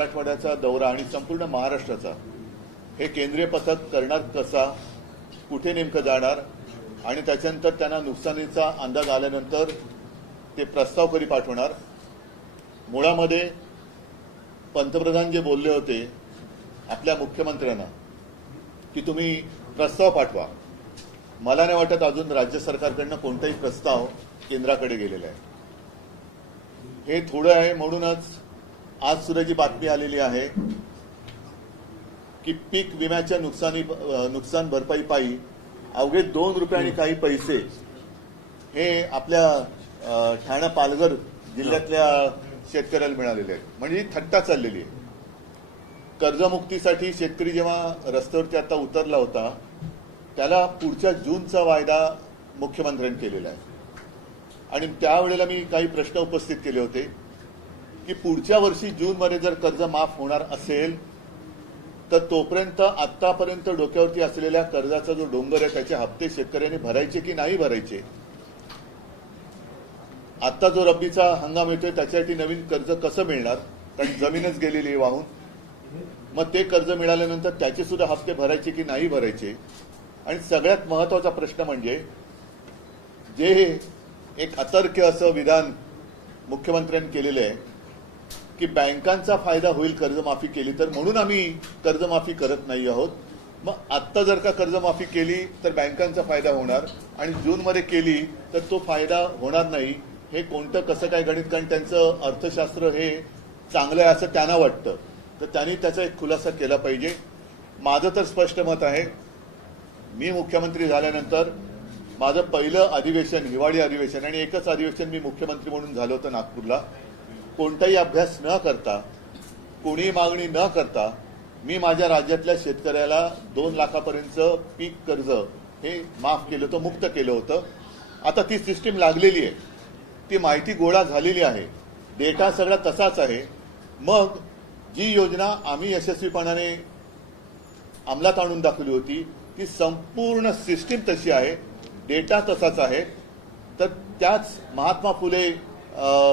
मराठवाड्याचा दौरा आणि संपूर्ण महाराष्ट्राचा हे केंद्रीय पथक करणार कसा, कुठे नेमकं जाणार आणि त्याच्यानंतर त्यांना नुकसानीचा अंदाज आल्यानंतर ते प्रस्ताव कधी पाठवणार। मुळामध्ये पंतप्रधान जे बोलले होते आपल्या मुख्यमंत्र्यांना की तुम्ही प्रस्ताव पाठवा, मला नाही वाटत अजून राज्य सरकारकडनं कोणताही प्रस्ताव केंद्राकडे गेलेला आहे। हे थोडं आहे म्हणूनच आज सुद्धा जी बातमी आलेली आहे की पीक विम्याच्या नुकसान भरपाई पायी अवघे 2 रुपये आणि काही पैसे हे आपल्या ठाणे पालघर जिल्ह्यातल्या शेतकऱ्याला मिळालेले आहेत। म्हणजे ही थट्टा चाललेली आहे। कर्जमुक्तीसाठी शेतकरी जेव्हा रस्त्यावरती आता उतरला होता त्याला पुढच्या जूनचा वायदा मुख्यमंत्र्यांनी केलेला आहे आणि त्यावेळेला मी काही प्रश्न उपस्थित केले होते की पुढच्या वर्षी जूनमध्ये जर कर्ज माफ होणार असेल तर तोपर्यंत आतापर्यंत डोक्यावरती असलेल्या कर्जाचा जो डोंगर आहे त्याचे हप्ते शेतकऱ्यांनी भरायचे की नाही भरायचे। आता जो रब्बीचा हंगाम येतोय त्याच्यासाठी नवीन कर्ज कसं मिळणार, कारण जमीनच गेलेली आहे वाहून। मग ते कर्ज मिळाल्यानंतर त्याचे सुद्धा हप्ते भरायचे की नाही भरायचे। आणि सगळ्यात महत्वाचा प्रश्न म्हणजे जे एक अतर्क्य असं विधान मुख्यमंत्र्यांनी केलेलं आहे की बँकांचा फायदा होईल कर्जमाफी केली तर, म्हणून आम्ही कर्जमाफी करत नाही आहोत। मग आत्ता जर का कर्जमाफी केली तर बँकांचा फायदा होणार आणि जूनमध्ये केली तर तो फायदा होणार नाही। हे कोणतं कसं काय गणित, कारण त्यांचं अर्थशास्त्र हे चांगलं आहे असं त्यांना वाटतं, तर त्यांनी त्याचा एक खुलासा केला पाहिजे। माझं तर स्पष्ट मत आहे, मी मुख्यमंत्री झाल्यानंतर माझं पहिलं अधिवेशन हिवाळी अधिवेशन आणि एकच अधिवेशन मी मुख्यमंत्री म्हणून झालं होतं नागपूरला। कोणताही अभ्यास न करता, कोणी मागणी न करता मी माझ्या राज्यातल्या शेतकऱ्याला 2 लाखापर्यंतचं पीक कर्ज हे माफ केलं होतं, मुक्त केलं होतं। आता ती सिस्टीम लागलेली आहे, ती माहिती गोळा झालेली आहे, डेटा सगळा तसाच आहे। मग जी योजना आम्ही यशस्वीपणाने अंमलात आणून दाखवली होती ती संपूर्ण सिस्टीम तशी आहे, डेटा तसाच आहे। तर त्याच महात्मा फुले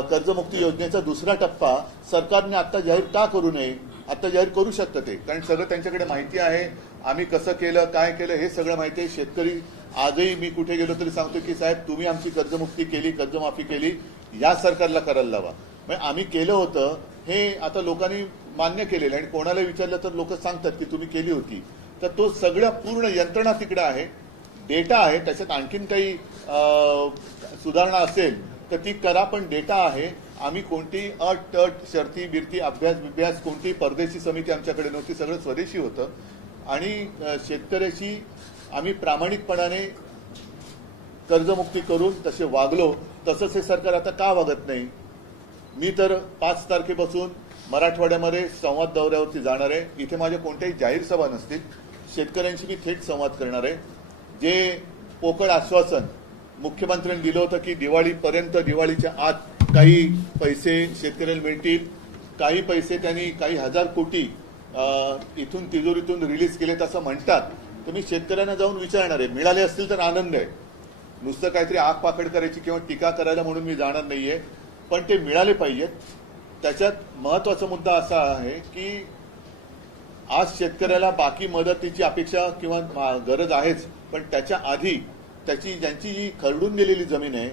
कर्जमुक्ती योजनेचा दुसरा टप्पा सरकारने आता जाहीर का करू नये, आता जाहीर करू शकतं ते, कारण सगळं त्यांच्याकडे माहिती आहे। आम्ही कसं केलं, काय केलं हे सगळं माहिती आहे। शेतकरी आजही मी कुठे गेलो तरी सांगतो की साहेब तुम्ही आमची कर्जमुक्ती केली, कर्जमाफी केली, या सरकारला करायला लावा। म्हणजे आम्ही केलं होतं हे आता लोकांनी मान्य केलेलं आहे आणि कोणाला विचारलं तर लोक सांगतात की तुम्ही केली होती। तर तो सगळ्या पूर्ण यंत्रणा तिकडे आहे, डेटा आहे। त्याच्यात आणखीन काही सुधारणा असेल तर ती करा, पण डेटा आहे। आम्ही कोणती अट शर्ती बिरती अभ्यास कोणती परदेशी समिती आमच्याकडे नव्हती, सगळं स्वदेशी होतं आणि शेतकऱ्याशी आम्ही प्रामाणिकपणाने कर्जमुक्ती करून तसे वागलो। तसंच हे सरकार आता का वागत नाही। मी तर 5 तारखेपासून मराठवाड्यामध्ये संवाद दौऱ्यावरती जाणार आहे। इथे माझ्या कोणत्याही जाहीर सभा नसतील, शेतकऱ्यांशी मी थेट संवाद करणार आहे। जे पोकळ आश्वासन मुख्यमंत्र्यांनी दिलं होतं की दिवाळीपर्यंत, दिवाळीच्या आत काही पैसे शेतकऱ्यांना मिळतील, काही पैसे त्यांनी काही हजार कोटी इथून तिजोरीतून रिलीज केलेत असं म्हणतात, तर मी शेतकऱ्यांना जाऊन विचारणार आहे। मिळाले असतील तर आनंद आहे, नुसतं काहीतरी आग पाकड करायची किंवा टीका करायला म्हणून मी जाणार नाहीये, पण ते मिळाले पाहिजेत। त्याच्यात महत्वाचा मुद्दा असा आहे की आज शेतकऱ्याला बाकी मदतीची अपेक्षा किंवा गरज आहेच, पण त्याच्या आधी ज्यांची जी खरडून गेलेली जमीन आहे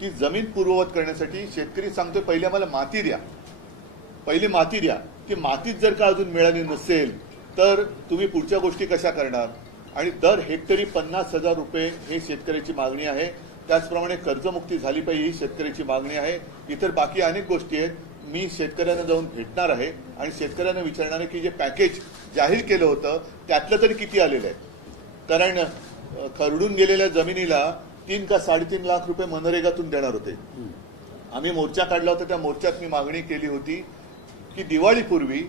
ती जमीन पूर्ववत करण्यासाठी शेतकरी सांगतोय पहिले मला माती द्या, पहिली माती द्या। की मातीत जर का अजून मिळाली नसेल तर तुम्ही पुढच्या गोष्टी कशा करणार। आणि दर हेक्टरी 50,000 रुपये हे शेतकऱ्याची मागणी आहे। त्याचप्रमाणे कर्जमुक्ती झाली पाहिजे ही शेतकऱ्याची मागणी आहे। इतर बाकी अनेक गोष्टी आहेत। मी शेतकऱ्यांना जाऊन भेटणार आहे आणि शेतकऱ्यांना विचारणार आहे की जे पॅकेज जाहीर केलं होतं त्यातलं तरी किती आलेलं आहे, कारण खरडून गेलेल्या जमिनीला 3 का 3.5 लाख रुपये मनरेगातून देणार होते। आम्ही मोर्चा काढला होता, त्या मोर्चात मी मागणी केली होती की दिवाळीपूर्वी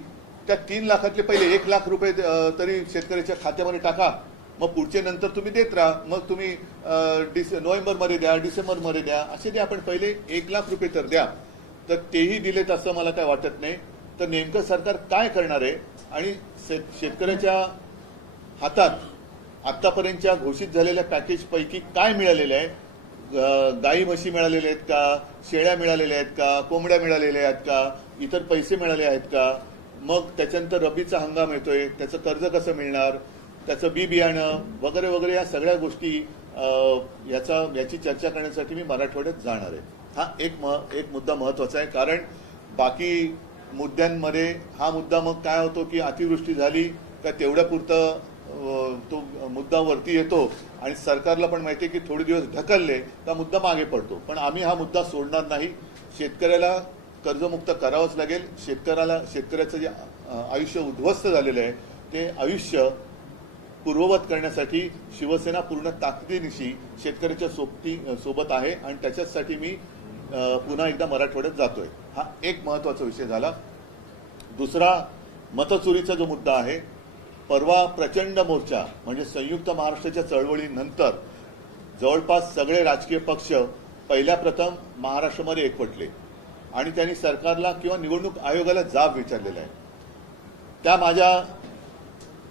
त्या 3 लाखातले पहिले 1 लाख रुपये तरी शेतकऱ्याच्या खात्यामध्ये टाका, मग पुढचे नंतर तुम्ही देत राहा। मग तुम्ही नोव्हेंबरमध्ये द्या, डिसेंबरमध्ये द्या, असे द्या, पण पहिले 1 लाख रुपये तर द्या। तर तेही दिलेत असं मला काय वाटत नाही। तर नेमकं सरकार काय करणार आहे आणि शेतकऱ्याच्या हातात आतापर्यंतच्या घोषित झालेल्या पॅकेज पैकी काय मिळालेलं आहे, गाई म्हशी मिळालेल्या आहेत का, शेळ्या मिळालेल्या आहेत का, कोंबड्या मिळालेल्या आहेत का, इतर पैसे मिळाले आहेत का, मग त्याच्यानंतर रब्बीचा हंगाम येतोय, त्याचं कर्ज कसं मिळणार, त्याचं बी बियाणं वगैरे वगैरे या सगळ्या गोष्टी याची चर्चा करण्यासाठी मी मराठवाड्यात जाणार आहे. हा एक मुद्दा महत्वाचा आहे, कारण बाकी मुद्द्यांमध्ये हा मुद्दा मग काय होतो की अतिवृष्टी झाली का तेवढ्यापुरतं तो मुद्दा वरती येतो आणि सरकारला पण माहिती आहे की थोडे दिवस ढकलले का मुद्दा मागे पडतो. पण आम्ही हा मुद्दा सोडणार नाही. शेतकऱ्याला कर्जमुक्त करावंच लागेल. शेतकऱ्याचं जे आयुष्य उद्ध्वस्त झालेलं आहे ते आयुष्य पूर्ववत करण्यासाठी शिवसेना पूर्ण ताकदीनिशी शेतकऱ्याच्या सोबत आहे आणि त्याच्यासाठी मी पुन्हा एकदा मराठवाड्यात जातोय. हा एक महत्वाचा विषय झाला. दुसरा, मतचोरीचा जो मुद्दा आहे, परवा प्रचंड मोर्चा म्हणजे संयुक्त महाराष्ट्राच्या चळवळीनंतर जवळपास सगळे राजकीय पक्ष पहिल्या प्रथम महाराष्ट्रामध्ये एकवटले आणि त्यांनी सरकारला किंवा निवडणूक आयोगाला जाब विचारलेला आहे. त्या माझ्या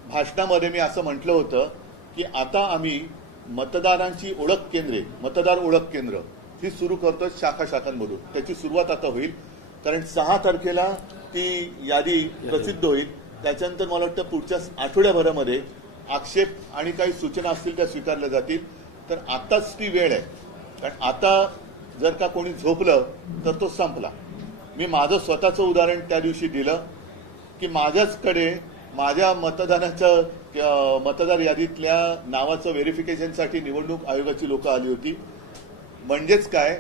भाषणामध्ये मी असं म्हटलं होतं की आता आम्ही मतदारांची ओळख केंद्रे, मतदार ओळख केंद्र ही सुरू करतो शाखांमधून. त्याची सुरुवात आता होईल, कारण 6 तारखेला ती यादी प्रसिद्ध होईल. त्याच्यानंतर मला वाटतं पुढच्या आठवड्याभरामध्ये आक्षेप आणि काही सूचना असतील त्या स्वीकारल्या जातील. तर आताच ती वेळ आहे, कारण आता जर का कोणी झोपलं तर तो संपला. मी माझं स्वतःचं उदाहरण त्या दिवशी दिलं की माझ्याचकडे माझ्या मतदार यादीतल्या नावाचं व्हेरिफिकेशनसाठी निवडणूक आयोगाची लोक आली होती. म्हणजेच काय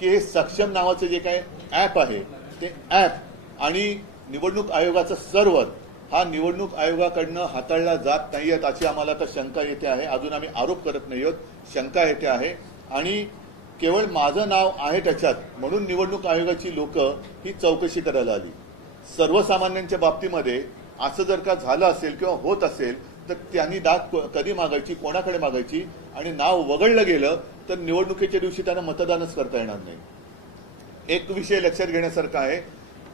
की हे सक्षम नावाचं जे काय ॲप आहे ते ॲप आणि निवडणूक आयोगाचा सर्व्हर हा निवडणूक आयोगाकडनं हाताळला जात नाही आहेत अशी आम्हाला आता शंका येते आहे. अजून आम्ही आरोप करत नाही आहोत, शंका येते आहे. आणि केवळ माझं नाव आहे त्याच्यात म्हणून निवडणूक आयोगाची लोक ही चौकशी करायला आली. सर्वसामान्यांच्या बाबतीमध्ये असं जर का झालं असेल किंवा होत असेल तर त्यांनी दाद कधी मागायची, कोणाकडे मागायची, आणि नाव वगळलं गेलं तर निवडणुकीच्या दिवशी त्यांना मतदानच करता येणार नाही. एक विषय लक्षात घेण्यासारखा आहे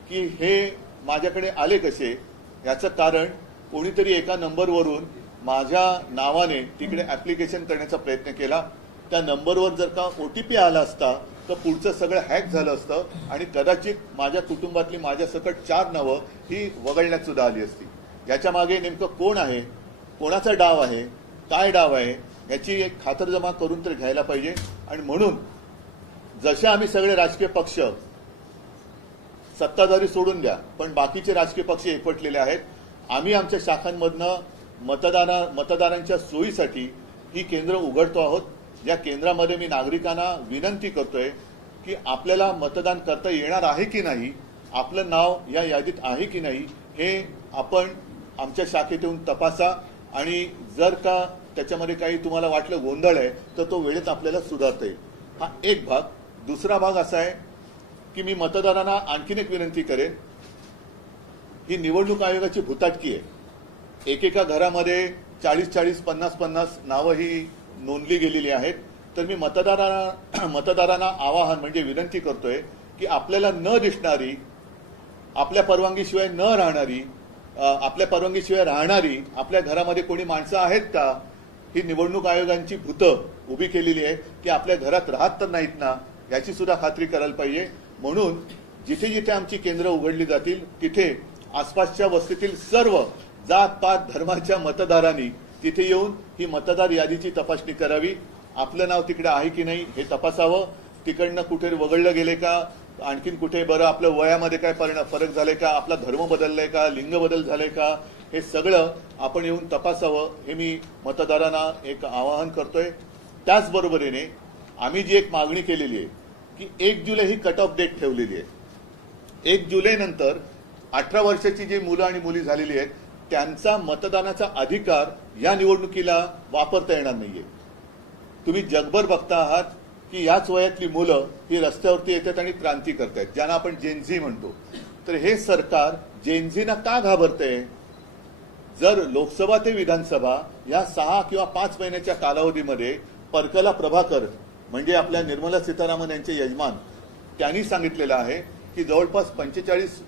की हे माझ्याकडे आले कसे, याचं कारण कोणीतरी एका नंबरवरून माझ्या नावाने तिकडे ऍप्लिकेशन करण्याचा प्रयत्न केला. त्या नंबरवर जर का OTP आला असता तर पुढचं सगळं हॅक झालं असतं आणि कदाचित माझ्या कुटुंबातली माझ्या सकट 4 नावं ही वगळण्यात सुद्धा आली असती. याच्या मागे नेमकं कोण आहे, कोणाचा डाव आहे, काय डाव आहे याची एक खातरजमा करून तर घ्यायला पाहिजे. आणि म्हणून जसे आम्ही सगळे राजकीय पक्ष, सत्ताधारी सोडून द्या, पण बाकीचे राजकीय पक्ष एकवटलेले आहेत, आम्ही आमच्या शाखांमधनं मतदारांच्या सोयीसाठी ही केंद्र उघडतो आहोत. या केंद्रामध्ये मी नागरिकांना विनंती करतोय की आपल्याला मतदान करता येणार आहे की नाही, आपलं नाव या यादीत आहे की नाही हे आपण आमच्या शाखेत येऊन तपासा. आणि जर का त्याच्यामध्ये काही तुम्हाला वाटलं गोंधळ आहे तर तो वेळेत आपल्याला सुधारता येईल. हा एक भाग. दुसरा भाग असा आहे की मी मतदारांना आणखीन एक विनंती करेन, ही निवडणूक आयोगाची भुताटकी आहे. एकेका घरामध्ये 40-40, 50-50 नावं ही नोंदली गेलेली आहेत. तर मी मतदारांना आवाहन म्हणजे विनंती करतोय की आपल्याला न दिसणारी, आपल्या परवानगीशिवाय न राहणारी, आपल्या परवानगीशिवाय राहणारी आपल्या घरामध्ये कोणी माणसं आहेत का, ही निवडणूक आयोगांची भूतं उभी केलेली आहे की आपल्या घरात राहत तर नाहीत ना, याची सुद्धा खात्री करायला पाहिजे. म्हणून जिथे जिथे आमची केंद्र उघडली जातील तिथे आसपासच्या वस्तीतील सर्व जात पात धर्माच्या मतदारांनी तिथे येऊन ही मतदार यादीची तपासणी करावी. आपलं नाव तिकडे आहे की नाही हे तपासावं. तिकडनं कुठे वगळलं गेले का, आणखीन कुठे बरं आपल्या वयामध्ये काय फरक झाले का, आपला धर्म बदललाय का, लिंग बदल झाले का, हे सगळं आपण येऊन तपासावं. हे मी मतदारांना एक आवाहन करतोय. त्याचबरोबरीने आम्ही जी एक मागणी केलेली आहे की 1 जुलै ही कट ऑफ डेट ठेवलेली आहे. 1 जुलै नंतर 18 वर्षाची जी मुलं आणि मुली झालेली आहेत त्यांचा मतदानाचा अधिकार या निवडणुकीला वापरता येणार नाहीये. तुम्ही जगभर बघता आहात की याच वयातली मुलं ही रस्त्यावरती येतात आणि क्रांती करतायत, ज्यांना आपण जेनझी म्हणतो. तर हे सरकार जेनझीना का घाबरतंय? जर लोकसभा ते विधानसभा या 6 किंवा 5 महिन्याच्या कालावधीमध्ये परकला प्रभाकर म्हणजे आपल्या निर्मला सीतारामन यांचे यजमान त्यांनी सांगितलेलं आहे की जवळपास 45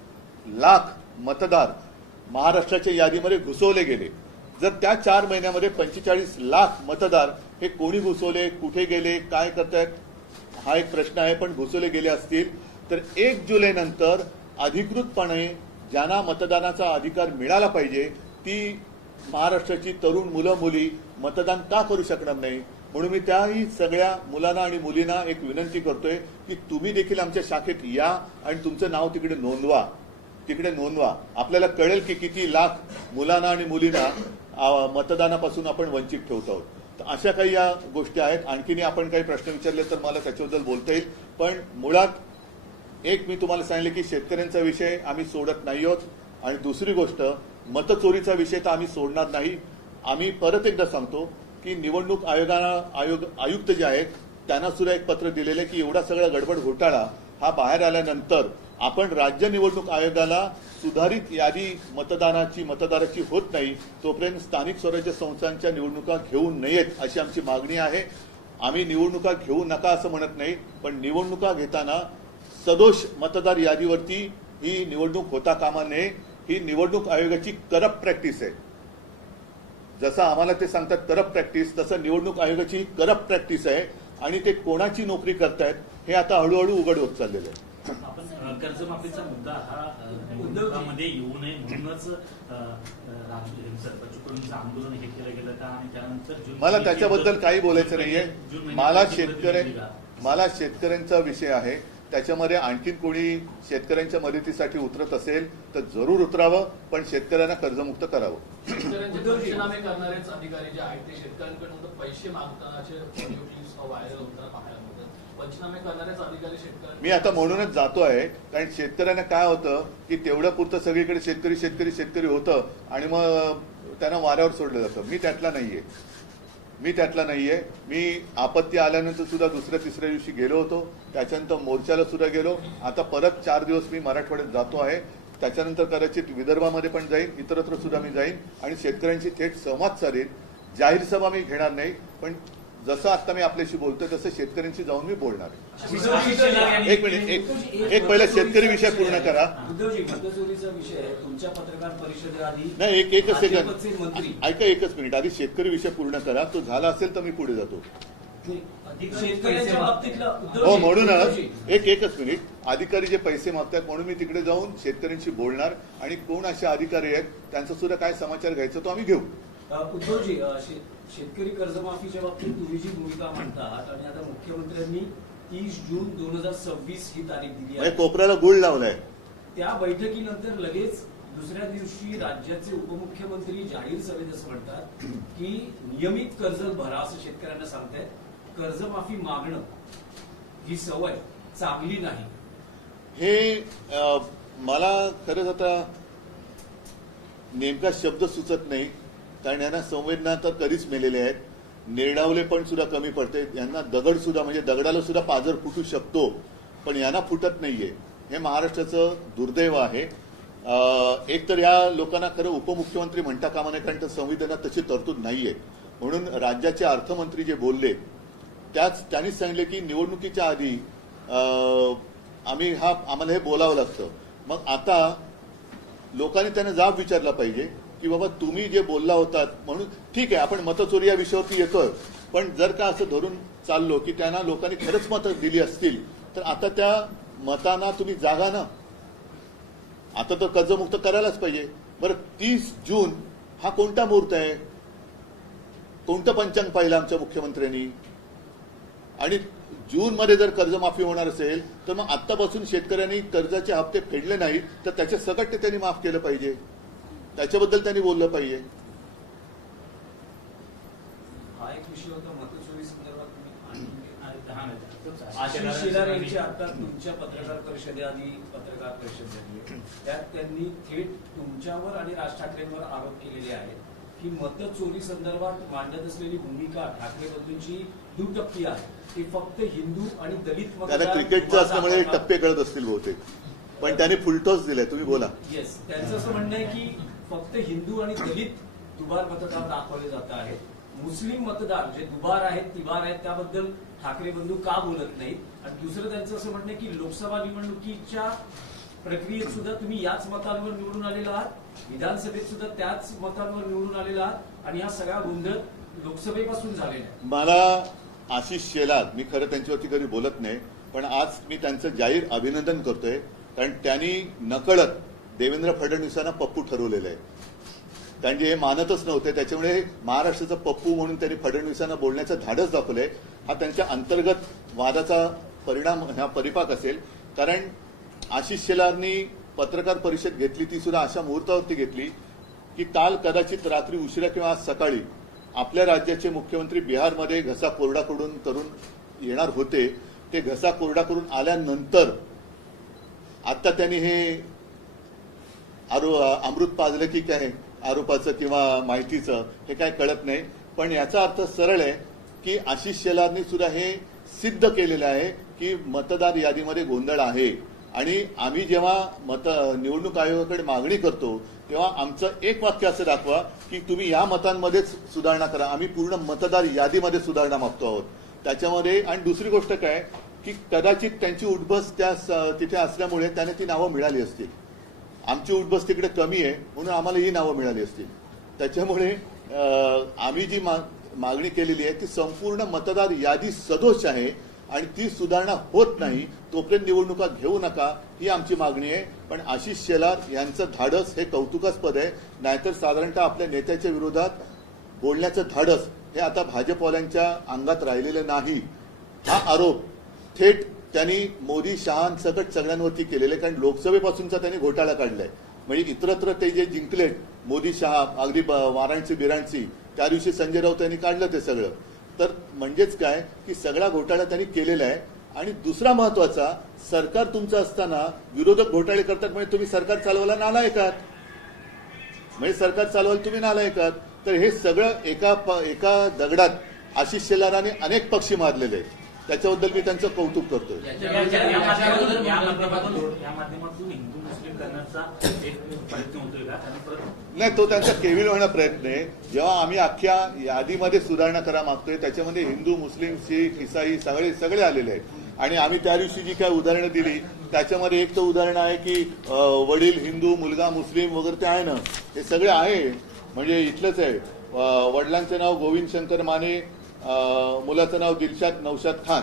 लाख मतदार महाराष्ट्राच्या यादीमध्ये घुसवले गेले. जर त्या 4 महिन्यामध्ये 45 लाख मतदार हे कोणी घुसवले, कुठे गेले, काय करतायत हा एक प्रश्न आहे. पण घुसवले गेले असतील तर 1 जुलै नंतर अधिकृतपणे ज्यांना मतदानाचा अधिकार मिळाला पाहिजे ती महाराष्ट्राची तरुण मुलं मुली मतदान का करू शकणार नाही. म्हणून मी त्याही सगळ्या मुलांना आणि मुलींना एक विनंती करतोय की तुम्ही देखील आमच्या शाखेत या आणि तुमचं नाव तिकडे नोंदवा. आपल्याला कळेल की किती लाख मुलांना आणि मुलींना मतदानापासून आपण वंचित ठेवत आहोत. तर अशा काही या गोष्टी आहेत. आणखीन आपण काही प्रश्न विचारले तर मला त्याच्याबद्दल बोलता येईल. पण मुळात एक मी तुम्हाला सांगितलं की शेतकऱ्यांचा विषय आम्ही सोडत नाही आहोत. आणि दुसरी गोष्ट मतचोरीचा विषय तर आम्ही सोडणार नाही. आम्ही परत एकदा सांगतो की निवडणूक आयुक्त जे आहेत त्यांना सुद्धा एक पत्र दिलेलं आहे की एवढा सगळा गडबड घोटाळा हा बाहेर आल्यानंतर आपण राज्य निवडणूक आयोगाला सुधारित यादी मतदाराची होत नाही तोपर्यंत स्थानिक स्वराज्य संस्थांच्या निवडणुका घेऊ नयेत अशी आमची मागणी आहे. आम्ही निवडणुका घेऊ नका असं म्हणत नाही, पण निवडणुका घेताना सदोष मतदार यादीवरती ही निवडणूक होता कामा नये. ही निवडणूक आयोगाची करप्ट प्रॅक्टिस आहे. जसं आम्हाला ते सांगतात करप्ट प्रॅक्टिस, तसं निवडणूक आयोगाची करप्ट प्रॅक्टिस आहे. आणि ते कोणाची नोकरी करतायत हे आता हळूहळू उघड होत चाललेलं आहे. आपण कर्जमाफीचा मुद्दा हा निवडणुकांमध्ये येऊ नये म्हणूनच सरपंचकडून आंदोलन हे केलं गेलं का आणि त्यानंतर मला त्याच्याबद्दल काही बोलायचं नाहीये. मला शेतकऱ्यांचा विषय आहे. त्याच्यामध्ये आणखीन कोणी शेतकऱ्यांच्या मदतीसाठी उतरत असेल तर जरूर उतरावं, पण शेतकऱ्यांना कर्जमुक्त करावं. शेतकऱ्यांचे पंचनामे करणारेच अधिकारी जे आहेत ते शेतकऱ्यांकडून पैसे मागतानाचे ऑडिओ क्लिप्स व्हायरल होताना पाहायला मिळतात. पंचनामे करणारेच अधिकारी शेतकऱ्यांना मी आता म्हणूनच जातो आहे, कारण शेतकऱ्यांना काय होतं की तेवढं पुरतं सगळीकडे शेतकरी होतं आणि मग त्यांना वाऱ्यावर सोडलं जातं. मी त्यातला नाहीये. मी आपत्ती आल्यानंतर सुद्धा दुसऱ्या तिसऱ्या दिवशी गेलो होतो. त्याच्यानंतर मोर्चाला सुद्धा गेलो. आता परत 4 दिवस मी मराठवाड्यात जातो आहे. त्याच्यानंतर कदाचित विदर्भामध्ये पण जाईन, इतरत्र सुद्धा मी जाईन आणि शेतकऱ्यांशी थेट संवाद साधेन. जाहीर सभा मी घेणार नाही, पण जसं आता मी आपल्याशी बोलतोय तसं शेतकऱ्यांशी जाऊन मी बोलणार आहे. एक मिनिट, एक पहिला शेतकरी विषय पूर्ण करा. मतचोरीचा विषय तुमच्या पत्रकार परिषदेआधी नाही, एकच सेकंड ऐका, एकच मिनिट. आधी शेतकरी विषय पूर्ण करा. तो झाला असेल तर मी पुढे जातो. शेतकऱ्यांच्या बाबतीतलं हो, म्हणूनच एकच मिनिट. अधिकारी जे पैसे मागतात म्हणून मी तिकडे जाऊन शेतकऱ्यांशी बोलणार आणि कोण असे अधिकारी आहेत त्यांचा सुद्धा काय समाचार घ्यायचा तो आम्ही घेऊ. उद्धवजी, शेतकरी कर्जमाफीच्या बाबतीत तुम्ही जी भूमिका मांडता आहात आणि आता मुख्यमंत्र्यांनी 30 जून 2026 ही तारीख दिली आहे. कोपऱ्याला गुळ लावलाय. त्या बैठकीनंतर लगेच दुसऱ्या दिवशी राज्याचे उपमुख्यमंत्री जाहीर सभेत असं म्हणतात की नियमित कर्ज भरा असं शेतकऱ्यांना सांगतायत. कर्जमाफी मागणं ही सवय चांगली नाही. हे मला खरंच आता नेमका शब्द सुचत नाही, कारण यांना संवेदना तर कधीच मेलेले आहेत. निर्डावले पण सुद्धा कमी पडते. यांना दगड सुद्धा, म्हणजे दगडाला सुद्धा पाझर फुटू शकतो, पण यांना फुटत नाहीये. हे महाराष्ट्राचं दुर्दैव आहे. एक तर या लोकांना खरं उपमुख्यमंत्री म्हणता कामा नये, कारण संविधानात तशी तरतूद नाहीये. म्हणून राज्याचे अर्थमंत्री जे बोलले त्यांनीच सांगितले की निवडणुकीच्या आधी आम्हाला हे बोलावं लागतं. मग आता लोकांनी त्यांना जाब विचारला पाहिजे की बाबा तुम्ही जे बोलला होतात म्हणून ठीक आहे, आपण मतचोरी या विषयावरती येतोय, पण जर का असं धरून चाललो की त्यांना लोकांनी खरंच मतं दिली असतील तर आता त्या मतांना तुम्ही जागा ना. आता तर कर्जमुक्त करायलाच पाहिजे. बरं, 30 जून हा कोणता मुहूर्त आहे? कोणतं पंचांग पाहिलं आमच्या मुख्यमंत्र्यांनी? आणि जूनमध्ये जर कर्जमाफी होणार असेल तर मग आत्तापासून शेतकऱ्यांनी कर्जाचे हप्ते फेडले नाहीत तर त्याचे सकट ते त्यांनी माफ केलं पाहिजे. त्याच्याबद्दल त्यांनी बोललं पाहिजे. हा एक विषय होता मतचोरी संदर्भात. आशिष शेलार यांची आता तुमच्या पत्रकार परिषदेआधी पत्रकार परिषद झाली, त्यात त्यांनी थेट तुमच्यावर आणि राज ठाकरेंवर आरोप केलेले आहेत की मतचोरी संदर्भात मांडत असलेली भूमिका ठाकरे बंधूंची दुटप्पी आहे. ती फक्त हिंदू आणि दलित त्याला क्रिकेटचं असल्यामुळे टप्पे कळत असतील बहुतेक, पण त्यांनी फुलटॉस दिलाय. तुम्ही बोला. येस, त्यांचं असं म्हणणं आहे की फक्त हिंदू आणि दलित दुबार मतदार दाखवले जात आहेत. मुस्लिम मतदार जे दुबार आहेत तिबार आहेत त्याबद्दल ठाकरे बंधू का बोलत नाहीत. आणि दुसरं त्यांचं असं म्हणणं आहे की लोकसभा निवडणुकीच्या प्रक्रियेत सुद्धा तुम्ही याच मतांवर निवडून आलेला आहात, विधानसभेत सुद्धा त्याच मतांवर निवडून आलेला आहात आणि हा सगळा गोंधळ लोकसभेपासून झालेला आहे. मला आशिष शेलार, मी खरं त्यांच्यावरती कधी बोलत नाही, पण आज मी त्यांचं जाहीर अभिनंदन करतोय, कारण त्यांनी नकळत देवेंद्र फडणवीसांना पप्पू ठरवलेलं आहे. कारण जे हे मानतच नव्हते, त्याच्यामुळे महाराष्ट्राचा पप्पू म्हणून त्यांनी फडणवीसांना बोलण्याचं धाडस दाखवलंय. हा त्यांच्या अंतर्गत वादाचा परिणाम, हा परिपाक असेल. कारण आशिष शेलारनी पत्रकार परिषद घेतली, ती सुद्धा अशा मुहूर्तावरती घेतली की काल कदाचित रात्री उशिरा किंवा आज सकाळी आपल्या राज्याचे मुख्यमंत्री बिहारमध्ये घसा कोरडा करून येणार होते. ते घसा कोरडा करून आल्यानंतर आता त्यांनी हे अमृत पाजलं की काय आरोपाचं किंवा माहितीचं, हे काय कळत नाही. पण याचा अर्थ सरळ आहे की आशिष शेलारनी सुद्धा हे सिद्ध केलेलं आहे की मतदार यादीमध्ये गोंधळ आहे. आणि आम्ही जेव्हा निवडणूक आयोगाकडे मागणी करतो तेव्हा आमचं एक वाक्य असं दाखवा की तुम्ही या मतांमध्येच सुधारणा करा. आम्ही पूर्ण मतदार यादीमध्ये सुधारणा मागतो आहोत त्याच्यामध्ये. आणि दुसरी गोष्ट काय की कदाचित त्यांची उठबस तिथे असल्यामुळे त्यांना ती नावं मिळाली असतील. आमची उठबस तिकडे कमी आहे म्हणून आम्हाला ही नावं मिळाली असतील. त्याच्यामुळे आम्ही जी मागणी केलेली आहे ती संपूर्ण मतदार यादी सदोष आहे आणि ती सुधारणा होत नाही तोपर्यंत निवडणुका घेऊ नका, ही आमची मागणी आहे. पण आशिष शेलार यांचं धाडस हे कौतुकास्पद आहे. नाहीतर साधारणतः आपल्या नेत्याच्या विरोधात बोलण्याचं धाडस हे आता भाजपवाल्यांच्या अंगात राहिलेलं नाही. हा आरोप थेट त्यांनी मोदी शहांसकट सगळ्यांवरती केलेला आहे. कारण लोकसभेपासूनचा त्यांनी घोटाळा काढलाय. म्हणजे इतरत्र ते जे जिंकलेत मोदी शहा, अगदी वाराणसी बिराणसी, त्या दिवशी संजय राऊत यांनी काढलं ते सगळं. तर म्हणजेच काय की सगळा घोटाळा त्यांनी केलेला आहे. आणि दुसरा महत्वाचा, सरकार तुमचं असताना विरोधक घोटाळे करतात म्हणजे तुम्ही सरकार चालवायला नालायक आहात. म्हणजे सरकार चालवायला तुम्ही नालायक आहात. तर हे सगळं एका दगडात आशिष शेलाराने अनेक पक्षी मारलेले आहेत. त्याच्याबद्दल मी त्यांचं कौतुक करतोय. या माध्यमातून हिंदू मुस्लिम करण्याचा एक प्रयत्न होतोय का? आणि परत नाही, तो त्यांचा केविल होणं प्रयत्न आहे. जेव्हा आम्ही अख्ख्या यादीमध्ये सुधारणा करा मागतोय त्याच्यामध्ये हिंदू, मुस्लिम, शीख, इसाई सगळे आलेले आहेत. आणि आम्ही त्या दिवशी जी काय उदाहरणं दिली त्याच्यामध्ये एक तर उदाहरण आहे की वडील हिंदू, मुलगा मुस्लिम वगैरे ते आहे ना, हे सगळे आहे. म्हणजे इथलंच आहे. वडिलांचं नाव गोविंद शंकर माने, मुलाचं नाव दिलशाद नौशाद खान,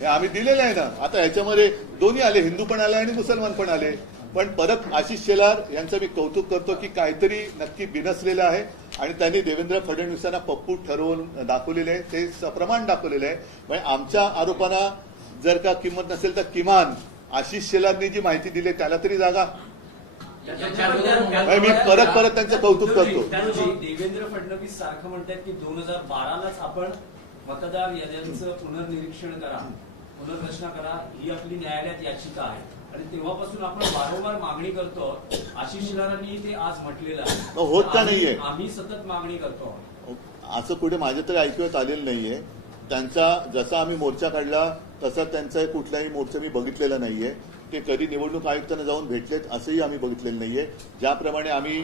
हे आम्ही दिलेलं आहे ना. आता ह्याच्यामध्ये दोन्ही आले, हिंदू पण आले आणि मुसलमान पण आले. पण परत आशिष शेलार यांचं मी कौतुक करतो की काहीतरी नक्की बिनसलेलं आहे आणि त्यांनी देवेंद्र फडणवीसांना पप्पू ठरवून दाखवलेले आहे, ते सप्रमाण दाखवलेलं आहे. म्हणजे आमच्या आरोपांना जर का किंमत नसेल तर किमान आशिष शेलारनी जी माहिती दिली त्याला तरी जागा. मी परत त्यांचं कौतुक करतो. देवेंद्र फडणवीस सारखं म्हणतात की 2012लाच आपण मतदार याद्यांचं पुनर्निरीक्षण करा, पुनर्रचना करा, ही आपली न्यायालयात याचिका आहे. आणि तेव्हापासून आपण वारंवार मागणी करतो. आशिष शेलारांनी ते आज म्हटलेलं आहे. होत का नाहीये? आम्ही सतत मागणी करतो. असं कुठे माझ्या तरी ऐकण्यात आलेलं नाहीये. त्यांचा जसा आम्ही मोर्चा काढला तसा त्यांचा कुठलाही मोर्चा मी बघितलेला नाहीये. ते कधी निवडणूक आयुक्तांना जाऊन भेटलेत असंही आम्ही बघितलेलं नाहीये. ज्याप्रमाणे आम्ही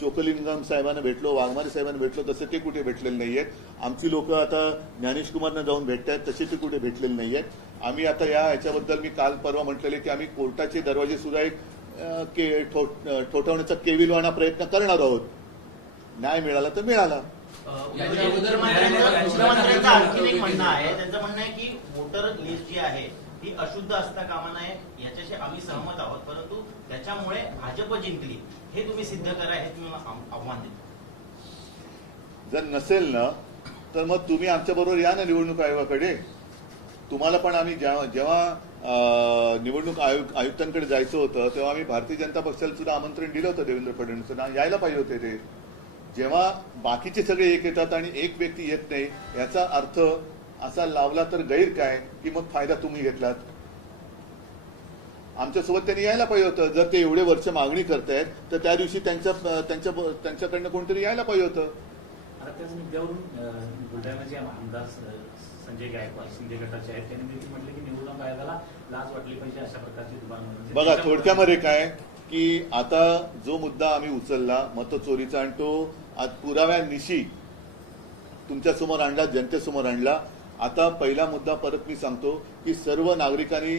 चोकलिंगम साहेबांना भेटलो, वाघमारे साहेबांना भेटलो, तसे ते कुठे भेटलेले नाहीयेत. आमची लोक आता ज्ञानेश कुमारना जाऊन भेटतायत, तसे ते कुठे भेटलेले नाहीयेत. आम्ही आता ह्याच्याबद्दल मी काल परवा म्हटलेले की आम्ही कोर्टाचे दरवाजे सुद्धा एक ठोठवण्याचा केविलवाणा प्रयत्न करणार आहोत. न्याय मिळाला तर मिळाला. मुख्यमंत्र्यांचं आणखी एक म्हणणं आहे, त्यांचं म्हणणं आहे की वोटर लिस्ट जी आहे ही अशुद्ध असता कामा नये, याच्याशी आम्ही सहमत आहोत. परंतु त्याच्यामुळे भाजप जिंकली हे तुम्ही सिद्ध करा, हे तुम्ही आव्हान देतो. जर नसेल ना तर मग तुम्ही आमच्या बरोबर या ना निवडणूक आयोगाकडे. तुम्हाला पण आम्ही जेव्हा निवडणूक आयुक्तांकडे जायचं होतं तेव्हा आम्ही भारतीय जनता पक्षाला सुद्धा आमंत्रण दिलं होतं. देवेंद्र फडणवीसांना यायला पाहिजे होते ते. जेव्हा बाकीचे सगळे एक येतात आणि एक व्यक्ती येत नाही, याचा अर्थ असा लावला तर गैर काय की मग फायदा तुम्ही घेतलात. आमच्यासोबत त्यांनी यायला पाहिजे होतं. जर ते एवढे वर्ष मागणी करतायत तर त्या दिवशी त्यांच्याकडनं कोणतरी यायला पाहिजे होतं. आता त्याच मुद्द्यावरून बुलढाण्याचे आमदार संजय गायकवाड शिंदे गटाचे आहेत, त्यांनी देखील म्हटले की निवडणूक आयोगाला लाज वाटली पाहिजे अशा प्रकारची दुबार. बघा, थोडक्यामध्ये काय की आता जो मुद्दा आम्ही उचलला मतचोरीचा आणि तो आज पुराव्यानिशी तुमच्यासमोर आणला, जनतेसमोर आणला. आता पहिला मुद्दा परत मी सांगतो की सर्व नागरिकांनी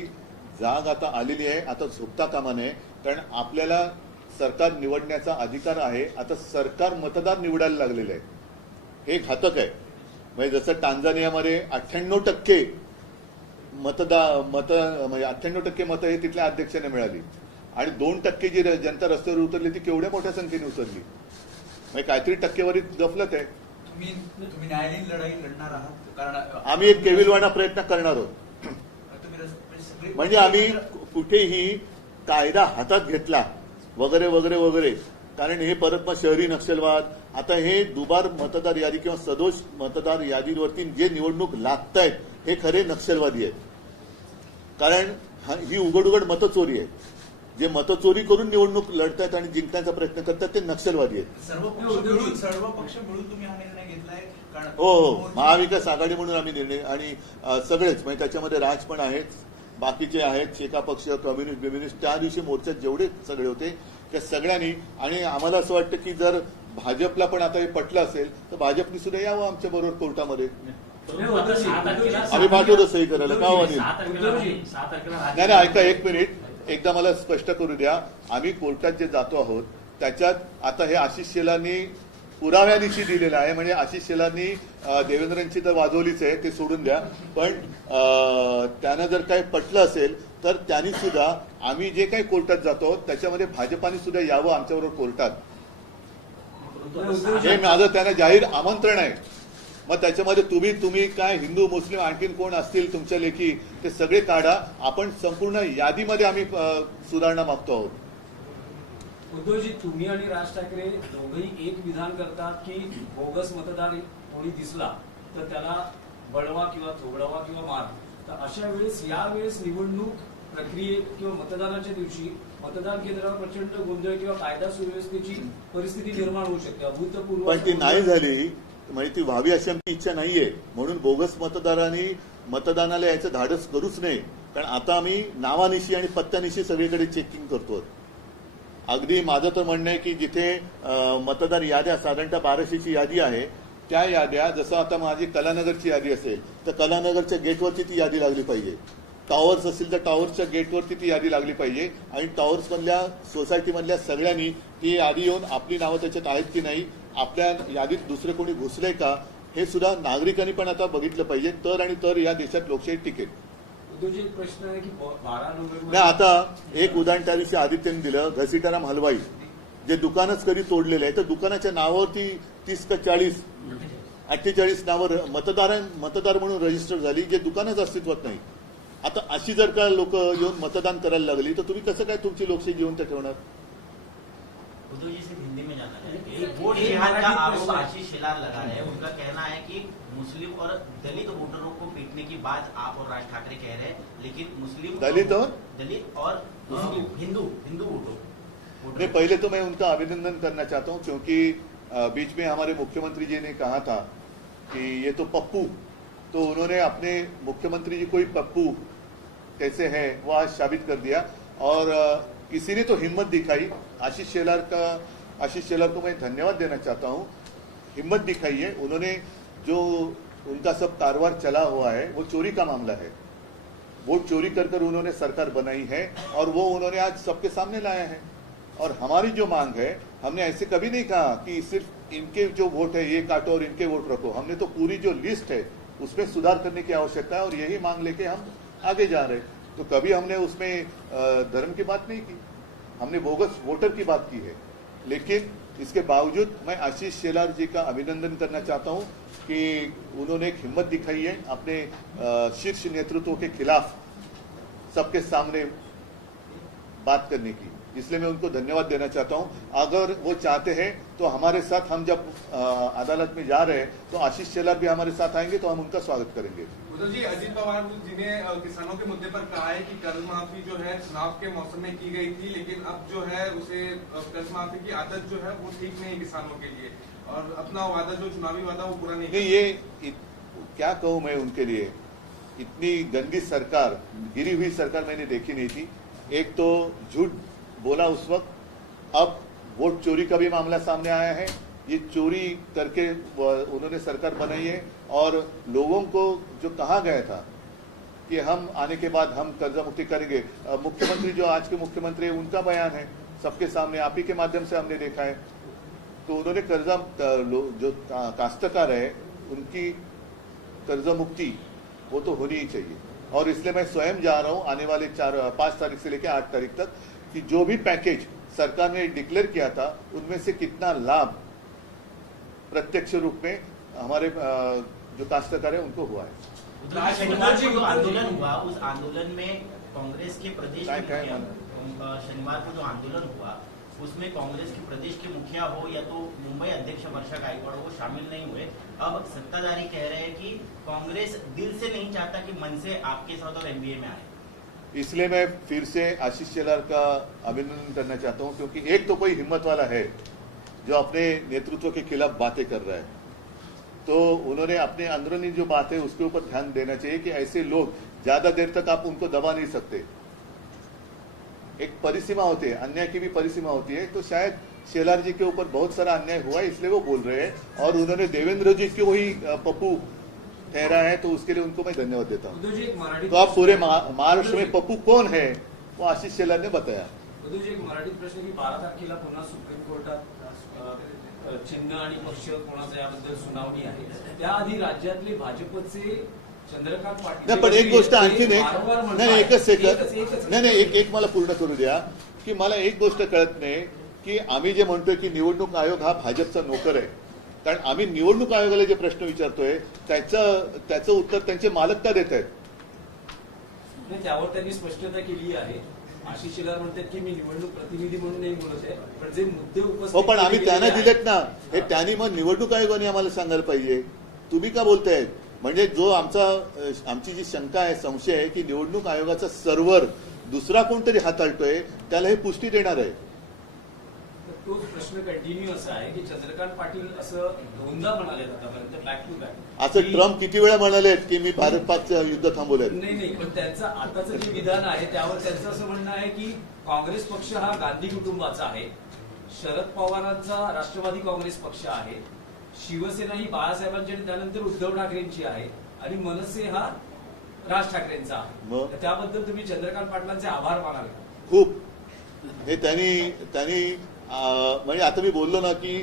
जाग आता आलेली आहे. आता झोपता कामा नये. कारण आपल्याला सरकार निवडण्याचा अधिकार आहे. आता सरकार मतदार निवडायला लागलेलं आहे. हे घातक आहे. म्हणजे जसं टांझानियामध्ये 98% म्हणजे 98% मतं हे तिथल्या अध्यक्षाने मिळाली. आणि 2% जी जनता रस्त्यावर उतरली ती केवढ्या मोठ्या संख्येने उतरली. म्हणजे काहीतरी टक्केवारीत गफलत आहे. तुम्ही न्यायालयीन लढाई लढणार आहात कारण आम्ही एक केविलवाणा प्रयत्न करणार आहोत. तुम्ही म्हणजे आम्ही कुठेही कायदा हातात घेतला वगैरे वगैरे वगैरे, कारण हे परत मग शहरी नक्षलवाद, आता हे दुबार मतदार यादी किंवा सदोष मतदार यादीवरती जे निवडणूक लागतायत हे खरे नक्षलवादी आहेत. कारण ही उघड उघड मतचोरी आहे. जे मतचोरी करून निवडणूक लढतायत आणि जिंकण्याचा प्रयत्न करतात ते नक्षलवादी आहेत. सर्व पक्ष मिळून तुम्ही हा निर्णय घेतलाय कारण हो, महाविकास आघाडी म्हणून आम्ही निर्णय, आणि सगळेच म्हणजे त्याच्यामध्ये राज पण आहेत, बाकीचे आहेत, शेका पक्ष, कम्युनिस्ट त्या दिवशी मोर्चात जेवढे सगळे होते त्या सगळ्यांनी. आणि आम्हाला असं वाटतं की जर भाजपला पण आता हे पटलं असेल तर भाजपनी सुद्धा यावं आमच्या बरोबर कोर्टामध्ये. आम्ही पाठवतो सही करायला. का अनिल? 6 तारखेला नाही नाही, ऐका एक मिनिट, एकदा मला स्पष्ट करू द्या. आम्ही कोर्टात जे जातो आहोत त्याच्यात आता हे आशिष शेलारनी पुराव्यानिशी दिलेलं आहे. म्हणजे आशिष शेलारनी देवेंद्रांची तर वाजवलीच आहे, ते सोडून द्या, पण त्यांना जर काही पटलं असेल तर त्यांनी सुद्धा आम्ही जे काही कोर्टात जातो त्याच्यामध्ये भाजपाने सुद्धा यावं आमच्याबरोबर कोर्टात. हे माझं त्यांना जाहीर आमंत्रण आहे. मग त्याच्यामध्ये तुम्ही काय हिंदू मुस्लिम आणखीन कोण असतील तुमच्या लेखी ते सगळे काढा. आपण संपूर्ण यादीमध्ये आम्ही सुधारणा मागतो आहोत. उद्धवजी, तुम्ही आणि राज ठाकरे दोघंही एक विधान करतात की बोगस मतदार कोणी दिसला तर त्याला बळवा किंवा थोबडावा किंवा मार. तर अशा वेळेस यावेळेस निवडणूक प्रक्रियेत किंवा मतदानाच्या दिवशी मतदान केंद्रावर प्रचंड गोंधळ किंवा कायदा सुव्यवस्थेची परिस्थिती निर्माण होऊ शकते. अभूतपूर्व पण ती नाही झाली, म्हणजे ती व्हावी अशी आमची इच्छा नाहीये. म्हणून बोगस मतदारांनी मतदानाला यायचं धाडस करूच नये. कारण आता आम्ही नावानिशी आणि पत्त्यानिशी सगळीकडे चेकिंग करतो. अगदी माझं तर म्हणणं आहे की जिथे मतदार याद्या साधारणतः 1200ची यादी आहे त्या याद्या, जसं आता माझी कलानगरची यादी असेल तर कलानगरच्या गेटवरती ती यादी लागली पाहिजे. टॉवर्स असतील तर टॉवर्सच्या गेटवरती ती यादी लागली पाहिजे. आणि टॉवर्समधल्या सोसायटीमधल्या सगळ्यांनी ती यादी येऊन आपली नावं त्याच्यात आहेत की नाही, आपल्या यादीत दुसरे कोणी घुसले का, हे सुद्धा नागरिकांनी पण आता बघितलं पाहिजे. तर या देशात लोकशाही टिकेल. उद्धवजी, एक प्रश्न आहे की 12 नोव्हेंबर नाही, आता एक उदाहरण त्या दिवशी आदित्यने दिलं, घसीटाराम हलवाई, जे दुकानच कधी तोडलेलं आहे तर दुकानाच्या नावावरती 30 का 48 नावं मतदार म्हणून रजिस्टर झाली, जे दुकानच अस्तित्वात नाही. आता अशी जर का लोक येऊन मतदान करायला लागली तर तुम्ही कसं काय तुमची लोकशाही जिवंत ठेवणार? उद्धव जी सिर्फ हिंदी में जाना है। वोट जिहाद का आरोप आशीष शेलार लगा रहे हैं। उनका कहना है कि मुस्लिम और दलित वोटरों को पीटने की बात आप और राज ठाकरे कह रहे हैं, लेकिन मुस्लिम दलित और मुस्लिम हिंदू वोटों नहीं, पहले तो मैं उनका अभिनंदन करना चाहता हूं क्योंकि बीच में हमारे मुख्यमंत्री जी ने कहा था कि ये तो पप्पू, तो उन्होंने अपने मुख्यमंत्री जी को ही पप्पू कैसे है वो आज साबित कर दिया। और किसी ने तो हिम्मत दिखाई, आशीष शेलार को मैं धन्यवाद देना चाहता हूं, हिम्मत दिखाई है उन्होंने। जो उनका सब कारोबार चला हुआ है वो चोरी का मामला है, वोट चोरी कर उन्होंने सरकार बनाई है और वो उन्होंने आज सबके सामने लाया है। और हमारी जो मांग है, हमने ऐसे कभी नहीं कहा कि सिर्फ इनके जो वोट है ये काटो और इनके वोट रखो, हमने तो पूरी जो लिस्ट है उसमें सुधार करने की आवश्यकता है और यही मांग लेके हम आगे जा रहे हैं। तो कभी हमने उसमें धर्म की बात नहीं की, हमने बोगस वोटर की बात की है। लेकिन इसके बावजूद मैं आशीष शेलार जी का अभिनंदन करना चाहता हूं कि उन्होंने एक हिम्मत दिखाई है अपने शीर्ष नेतृत्व के खिलाफ सबके सामने बात करने की, इसलिए मैं उनको धन्यवाद देना चाहता हूं। अगर वो चाहते हैं तो हमारे साथ, हम जब अदालत में जा रहे हैं तो आशीष शेलार भी हमारे साथ आएंगे तो हम उनका स्वागत करेंगे। उद्धव जी, अजीत पवार जी ने किसानों के मुद्दे पर कहा है कि कर्ज माफी जो है चुनाव के मौसम में की गई थी, लेकिन अब जो है उसे कर्ज माफी की आदत जो है वो ठीक नहीं है किसानों के लिए, और अपना वादा जो चुनावी वादा वो पूरा नहीं। ये क्या कहूं मैं उनके लिए, इतनी गंदी सरकार, गिरी हुई सरकार मैंने देखी नहीं थी। एक तो झूठ बोला उस वक्त, अब वोट चोरी का भी मामला सामने आया है, ये चोरी करके उन्होंने सरकार बनाई है। और लोगों को जो कहा गया था कि हम आने के बाद हम कर्जा मुक्ति करेंगे, मुख्यमंत्री जो आज के मुख्यमंत्री है उनका बयान है सबके सामने, आप ही के माध्यम से हमने देखा है। तो उन्होंने कर्जा, जो काश्तकार है उनकी कर्जा मुक्ति वो तो होनी ही चाहिए। और इसलिए मैं स्वयं जा रहा हूं आने वाले 5 तारीख से लेकर 8 तारीख तक कि जो भी पैकेज सरकार ने डिक्लेयर किया था उनमें से कितना लाभ प्रत्यक्ष रूप में हमारे जो काश्तकार है उनको हुआ है। शनिवार को जो आंदोलन हुआ उस आंदोलन में कांग्रेस के प्रदेश के काय- मुखिया, शनिवार को जो आंदोलन हुआ उसमें कांग्रेस के प्रदेश के मुखिया हो या तो मुंबई अध्यक्ष वर्षा गायकवाड़ हो वो शामिल नहीं हुए। अब सत्ताधारी कह रहे हैं कि कांग्रेस दिल से नहीं चाहता कि मन से आपके साथ और एनडीए में आए। इसलिए मैं फिर से आशीष शेलार का अभिनंदन करना चाहता हूं, क्योंकि एक तो कोई हिम्मत वाला है जो अपने नेतृत्व के खिलाफ बातें कर रहा है, तो उन्होंने अपने अंदरूनी जो बात है उसके ऊपर ध्यान देना चाहिए कि ऐसे लोग ज्यादा देर तक आप उनको दबा नहीं सकते। एक परिसीमा होती है, अन्याय की भी परिसीमा होती है। तो शायद शेलार जी के ऊपर बहुत सारा अन्याय हुआ है इसलिए वो बोल रहे हैं, और उन्होंने देवेंद्र जी को ही पप्पू ठहरा है, तो उसके लिए उनको मैं धन्यवाद देता हूँ। उद्धव जी एक मराठी तो आप पूरे महाराष्ट्र में पप्पू कौन है वो आशीष शेलार ने बताया। उद्धव जी एक मराठीत प्रश्न की 12 तारखेला पुन्हा सुप्रीम कोर्टात चिन्ह आणि पक्ष कोणाचा याबद्दल सुनावणी आहे, त्याआधी राज्यातले भाजपचे चंद्रकांत पाटील नाही, पण एक गोष्ट आणखीन एक वारंवार म्हणतात- नाही एकच सेकंड एकच- नाही एक मला पूर्ण करू द्या की मला एक गोष्ट कळत नाही की आम्ही जे म्हणतोय की निवडणूक आयोग हा भाजपचा नोकर आहे, कारण आम्ही निवडणूक आयोगाला जे प्रश्न विचारतोय त्याचं उत्तर त्यांचे मालक का देत आहेत? नाही, त्यावर त्यांनी स्पष्टता केली आहे। आशिष शेलार म्हणतात की मी निवडणूक प्रतिनिधी म्हणून नाही बोलत आहे, पण जे मुद्दे उपस्थित हो, पण आम्ही केले त्यांना गेलेले दिलेत ना, हे त्यांनी मग निवडणूक आयोगाने आम्हाला सांगायला पाहिजे। तुम्ही का बोलतायत? म्हणजे जो आमची जी शंका आहे, संशय आहे की निवडणूक आयोगाचा सर्व्हर दुसरा कोणतरी हाताळतोय, त्याला हे पुष्टी देणार आहे। तर तोच प्रश्न कंटिन्यू असा आहे की चंद्रकांत पाटील असं दोनदा म्हणाले आतापर्यंत बॅक टू बॅक असं ट्रम्प किती वेळा म्हणाले की मी भारत पाक युद्ध थांबवलंय। नाही, पण त्यांचं आताचं जे विधान आहे त्यावर त्यांचं असं म्हणणं आहे की काँग्रेस पक्ष हा गांधी कुटुंबाचा आहे, शरद पवारांचा राष्ट्रवादी काँग्रेस पक्ष आहे, शिवसेना ही बाळासाहेबांची आणि त्यानंतर उद्धव ठाकरेंची आहे, आणि मनसे हा राज ठाकरेंचा आहे। मग? तर त्याबद्दल तुम्ही चंद्रकांत पाटलांचे आभार मानाल का? खूप हे त्यांनी म्हणजे आता मी बोललो ना की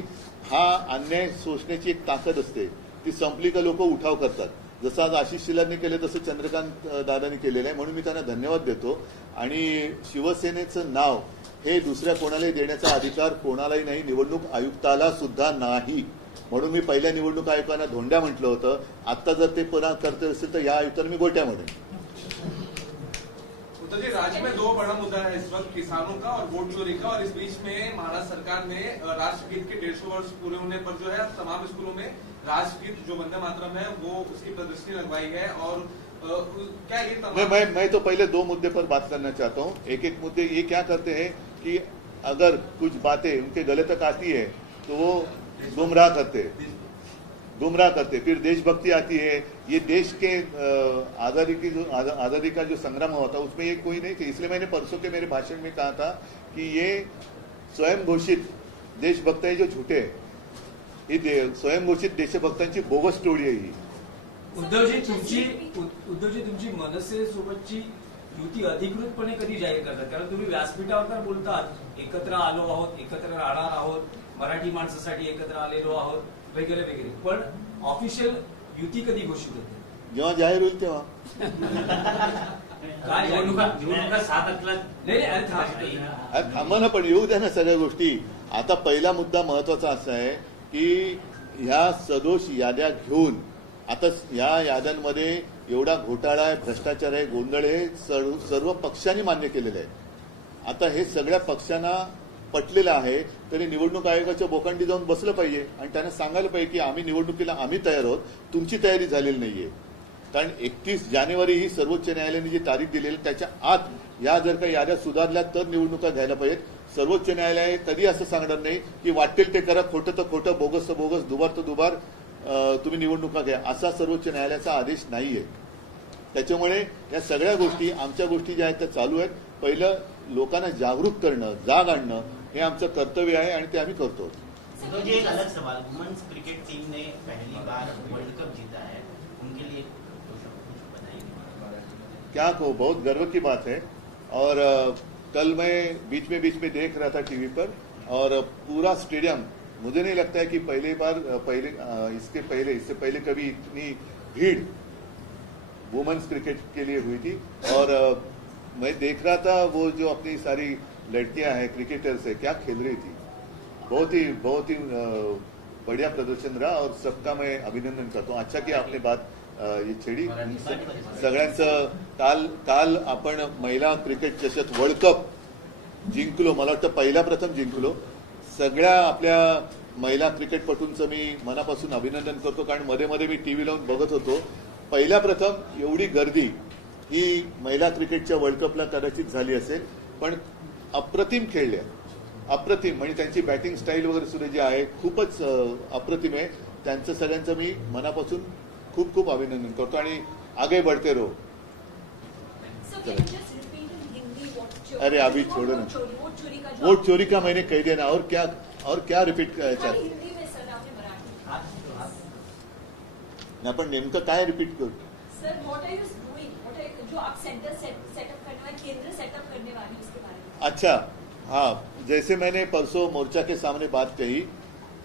हा अन्याय सोसण्याची एक ताकद असते, ती संपली का लोक उठाव करतात। जसं आज आशिष शेलारने केले तसं चंद्रकांत दादांनी केलेलं आहे, म्हणून मी त्यांना धन्यवाद देतो। आणि शिवसेनेचं नाव हे दुसऱ्या कोणालाही देण्याचा अधिकार कोणालाही नाही, निवडणूक आयुक्ताला सुद्धा नाही। म्हणून मी पहिल्या निवडणूक आयुक्तांना धोंड्या म्हटलं होतं, आता जर ते पुन्हा करत असेल तर या आयुक्तांना मी गोट्या म्हणेन। तो जी राज्य में दो बड़ा मुद्दा है इस वक्त, किसानों का और वोट चोरी का, और इस बीच में महाराष्ट्र सरकार ने राष्ट्रगीत के 150 वर्ष पूरे होने पर जो है तमाम स्कूलों में राष्ट्रगीत जो वंदे मातरम है वो उसकी प्रदर्शनी लगवाई है। और क्या ये तमाम मैं तो पहले दो मुद्दे पर बात करना चाहता हूँ। एक मुद्दे ये क्या करते हैं कि अगर कुछ बातें उनके गले तक आती है तो वो गुमराह करते, फिर देशभक्ति आती है। ये देश के आजादी का जो संग्राम हुआ था उसमें ये कोई नहीं थी, इसलिए मैंने परसों के मेरे भाषण में कहा था कि ये स्वयं घोषित देशभक्त है जो झूठे हैं, ही स्वयं घोषित देशभक्तांची बोगस स्टोरी आहे ही। उद्धवजी तुमची मनसे सोबतची युती अधिकृतपणे कधी जाहीर करतात? कारण तुम्ही व्यासपीठावर तर बोलतात एकत्र आलो आहोत, एकत्र राहणार आहोत, मराठी माणसासाठी एकत्र आलेलो आहोत वगैरे वगैरे, पण ऑफिशियल युती कधी घोषित होते? जेव्हा जाहीर होईल तेव्हा। काय निवडणुका निवडणुका 7 तारखेला नाही, अरे थांब. अरे थांबा ना, पण येऊ द्या ना सगळ्या गोष्टी। आता पहिला मुद्दा महत्वाचा असा आहे की ह्या सदोष याद्या घेऊन आता या याद्यांमध्ये एवढा घोटाळा आहे, भ्रष्टाचार आहे, गोंधळ आहे, सर्व पक्षांनी मान्य केलेलं आहे। आता हे सगळ्या पक्षांना पटलेलं आहे, तरी निवडणूक आयोगाच्या बोकांडी जाऊन बसलं पाहिजे आणि त्यांना सांगायला पाहिजे की आम्ही निवडणुकीला आम्ही तयार आहोत, तुमची तयारी झालेली नाहीये। कारण 31 जानेवारी ही सर्वोच्च न्यायालयाने जी तारीख दिलेली त्याच्या आत या जर का याद्या सुधारल्या तर निवडणुका घ्यायला पाहिजेत। सर्वोच्च न्यायालय कधी असं सांगणार नाही की वाटेल ते करा, खोटं तर खोटं, बोगस तर बोगस, दुबार तर दुबार, तुम्ही निवडणुका घ्या, असा सर्वोच्च न्यायालयाचा आदेश नाहीये। त्याच्यामुळे या सगळ्या गोष्टी आमच्या गोष्टी ज्या आहेत त्या चालू आहेत। पहिलं लोकांना जागरूक करणं, जाग आणणं हे आमचं कर्तव्य आहे आणि ते आम्ही करतो। तो जी एक अलग सवाल, वुमेन्स क्रिकेट टीम ने पहली बार वर्ल्ड कप जीता है, उनके लिए कुछ बताइए। क्या कहो, बहुत गर्व की बात है। और कल मैं बीच में देख रहा था टीवी पर, और पूरा स्टेडियम, मुझे नहीं लगता है कि इससे पहले कभी इतनी भीड़ वुमेन्स क्रिकेट के लिए हुई थी। और मैं देख रहा था वो जो अपनी सारी लड़कियां हैं, क्रिकेटर्स है, क्या खेल रही थी. बहुत ही बढ़िया प्रदर्शन रहा और सबका मैं अभिनंदन करतो. अच्छा की आपने बात ये छेडी. सगळ्यांचं काल आपण महिला क्रिकेट चषक वर्ल्ड कप जिंकलो. मला वाटतं पहिल्या प्रथम जिंकलो. सगळ्या आपल्या महिला क्रिकेटपटूंचं मी मनापासून अभिनंदन करतो, कारण मध्ये मध्ये मी टीव्ही लावून बघत होतो. पहिल्या प्रथम एवढी गर्दी ही महिला क्रिकेटच्या वर्ल्ड कपला कदाचित झाली असेल, पण अप्रतिम खेळल्या. अप्रतिम म्हणजे त्यांची बॅटिंग स्टाईल वगैरे सुद्धा जी आहे खूपच अप्रतिम आहे. त्यांचं सगळ्यांचं मी मनापासून खूप खूप अभिनंदन करतो आणि आगे बढ़ते रहो. So can you just repeat in Hindi what चोरी? अरे अभी छोड़ो ना. वोट चोरी का वोट चोरी का मैंने कह दिया ना, और क्या रिपीट हाँ, चाहते. हिंदी में सर आपने मराठी. आपण नेमकं काय रिपीट करू. Sir what are you doing? What are जो आप सेंटर सेटअप करने वाले, केंद्र सेटअप करने वाले हैं, उसके बारे में. अच्छा, हाँ, जैसे मैंने परसों मोर्चा के सामने बात कही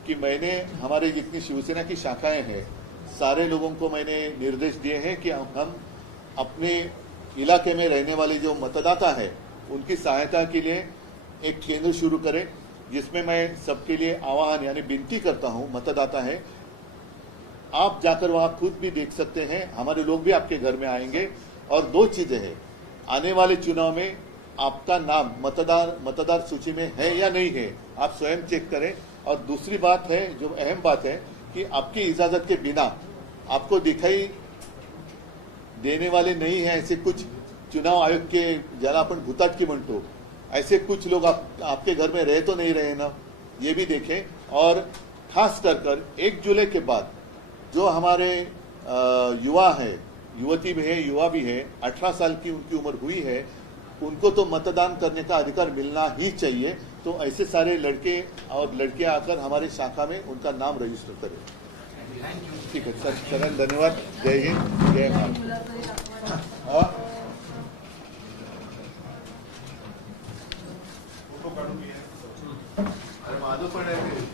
कि मैंने हमारे जितनी शिवसेना की शाखाएं हैं सारे लोगों को मैंने निर्देश दिए हैं कि हम अपने इलाके में रहने वाले जो मतदाता है उनकी सहायता के लिए एक केंद्र शुरू करें, जिसमें मैं सबके लिए आह्वान यानी विनती करता हूं. मतदाता है, आप जाकर वहां खुद भी देख सकते हैं. हमारे लोग भी आपके घर में आएंगे. और दो चीजें हैं, आने वाले चुनाव में आपका नाम मतदार सूची में है या नहीं है, आप स्वयं चेक करें. और दूसरी बात है, जो अहम बात है, कि आपकी इजाजत के बिना आपको दिखाई देने वाले नहीं है ऐसे कुछ चुनाव आयोग के, ज्यादा अपन भूताटकी म्हणतो, ऐसे कुछ लोग आपके घर में रह तो नहीं रहे ना, ये भी देखें. और खास कर 1 जुलाई के बाद जो हमारे युवा है, युवती भी है, युवा भी है, 18 साल की उनकी उम्र हुई है, उनको तो मतदान करने का अधिकार मिलना ही चाहिए. तो ऐसे सारे लड़के और लड़कियां आकर हमारे शाखा में उनका नाम रजिस्टर करें. ठीक है सर, सगळ्यांना धन्यवाद. जय हिंद, जय महाराष्ट्र. हाँ? अरे माझं पण आहे ते.